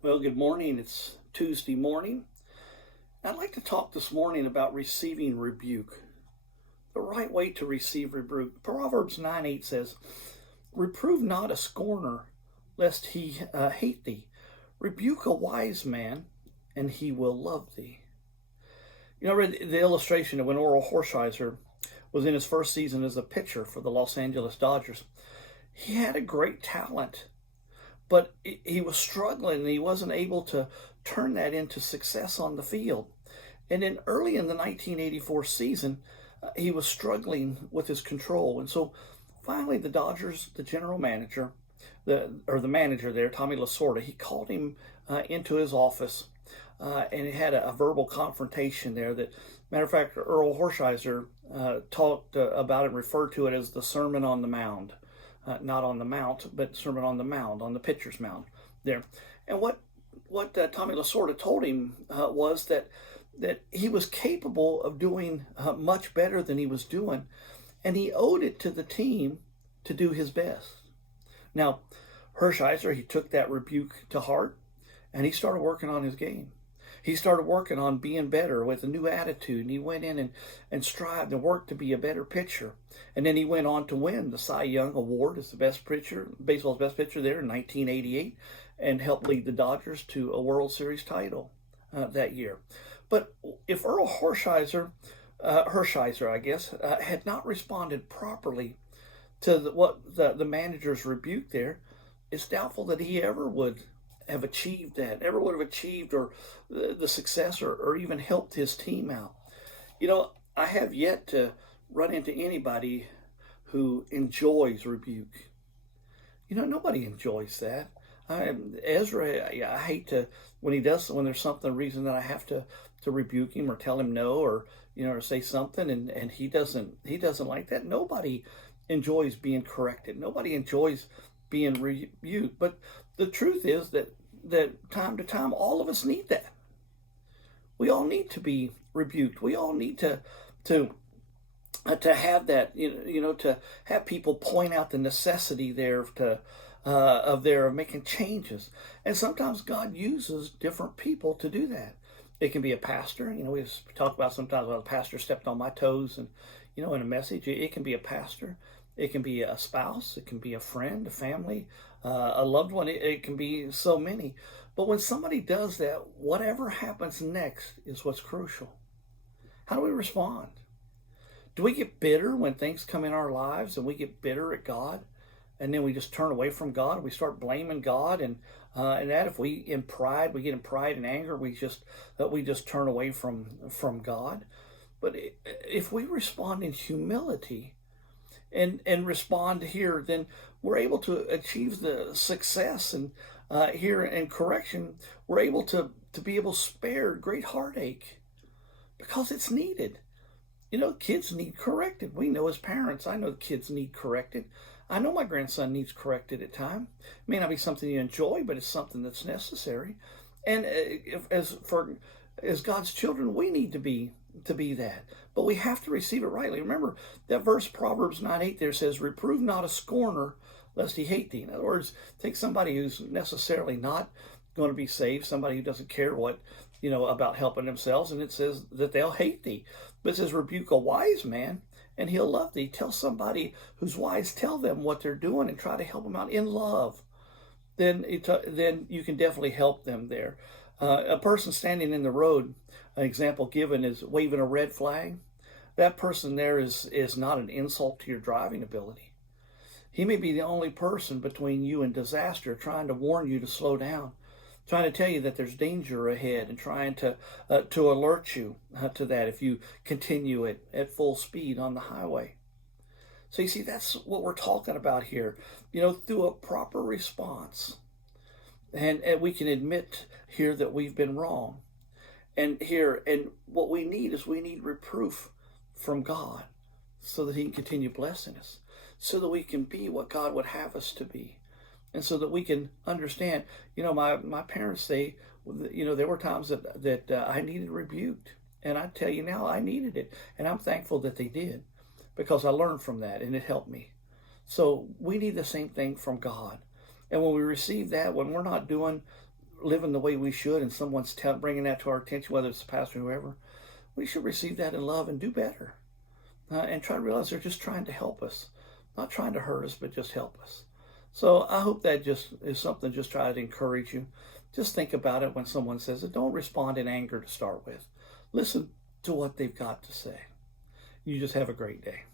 Well, good morning. It's Tuesday morning. I'd like to talk this morning about receiving rebuke. The right way to receive rebuke. Proverbs 9:8 says, "Reprove not a scorner, lest he hate thee. Rebuke a wise man, and he will love thee." I read the illustration of when Oral Horsheiser was in his first season as a pitcher for the Los Angeles Dodgers. He had a great talent, but he was struggling and he wasn't able to turn that into success on the field. And then early in the 1984 season, he was struggling with his control. And so finally, the Dodgers, the general manager, the manager there, Tommy Lasorda, he called him into his office and he had a verbal confrontation there. That matter of fact, Earl Horsheiser talked about it, referred to it as the Sermon on the Mound. Not on the mount, but Sermon on the Mound, on the pitcher's mound there. And what Tommy Lasorda told him was that he was capable of doing much better than he was doing, and he owed it to the team to do his best. Now, Hershiser, he took that rebuke to heart, and he started working on his game. He started working on being better with a new attitude, and he went in and strived and worked to be a better pitcher. And then he went on to win the Cy Young Award as the best pitcher, baseball's best pitcher there in 1988, and helped lead the Dodgers to a World Series title that year. But if Earl Hershiser, I guess, had not responded properly to what the manager's rebuke there, it's doubtful that he ever would have achieved that, ever would have achieved or the success or even helped his team out. I have yet to run into anybody who enjoys rebuke. Nobody enjoys that. Ezra, I hate to when there's something reason that I have to rebuke him or tell him no or say something and he doesn't like that. Nobody enjoys being corrected. Nobody enjoys being rebuked. But the truth is that time to time, all of us need that. We all need to be rebuked. We all need to have that, to have people point out the necessity there of making changes. And sometimes God uses different people to do that. It can be a pastor. We talk about sometimes, well, the pastor stepped on my toes, and in a message, it can be a pastor. It can be a spouse. It can be a friend, a family, a loved one. It can be so many. But when somebody does that, whatever happens next is what's crucial. How do we respond? Do we get bitter when things come in our lives and we get bitter at God, and then we just turn away from God and we start blaming God and that if we get in pride and anger, we just turn away from God. But if we respond in humility and respond here, then we're able to achieve the success and here in correction, we're able to be able to spare great heartache because it's needed. Kids need corrected. We know as parents, I know kids need corrected. I know my grandson needs corrected at times. It may not be something you enjoy, but it's something that's necessary. And as God's children, we need to be that. But we have to receive it rightly. Remember that verse, Proverbs 9:8 there says, "Reprove not a scorner, lest he hate thee." In other words, take somebody who's necessarily not going to be saved, somebody who doesn't care about helping themselves, and it says that they'll hate thee. But it says, "Rebuke a wise man, and he'll love thee." Tell somebody who's wise, tell them what they're doing and try to help them out in love. Then you can definitely help them there. A person standing in the road, an example given is waving a red flag. That person there is not an insult to your driving ability. He may be the only person between you and disaster, trying to warn you to slow down, trying to tell you that there's danger ahead, and trying to alert you to that if you continue at full speed on the highway. So you see, that's what we're talking about here. Through a proper response, and we can admit here that we've been wrong, and what we need reproof from God, so that He can continue blessing us, so that we can be what God would have us to be. And so that we can understand, my parents, there were times that I needed rebuked. And I tell you now, I needed it. And I'm thankful that they did, because I learned from that and it helped me. So we need the same thing from God. And when we receive that, when we're not doing living the way we should and someone's bringing that to our attention, whether it's the pastor or whoever, we should receive that in love and do better. And try to realize they're just trying to help us, not trying to hurt us, but just help us. So I hope that just is something just try to encourage you. Just think about it when someone says it. Don't respond in anger to start with. Listen to what they've got to say. You just have a great day.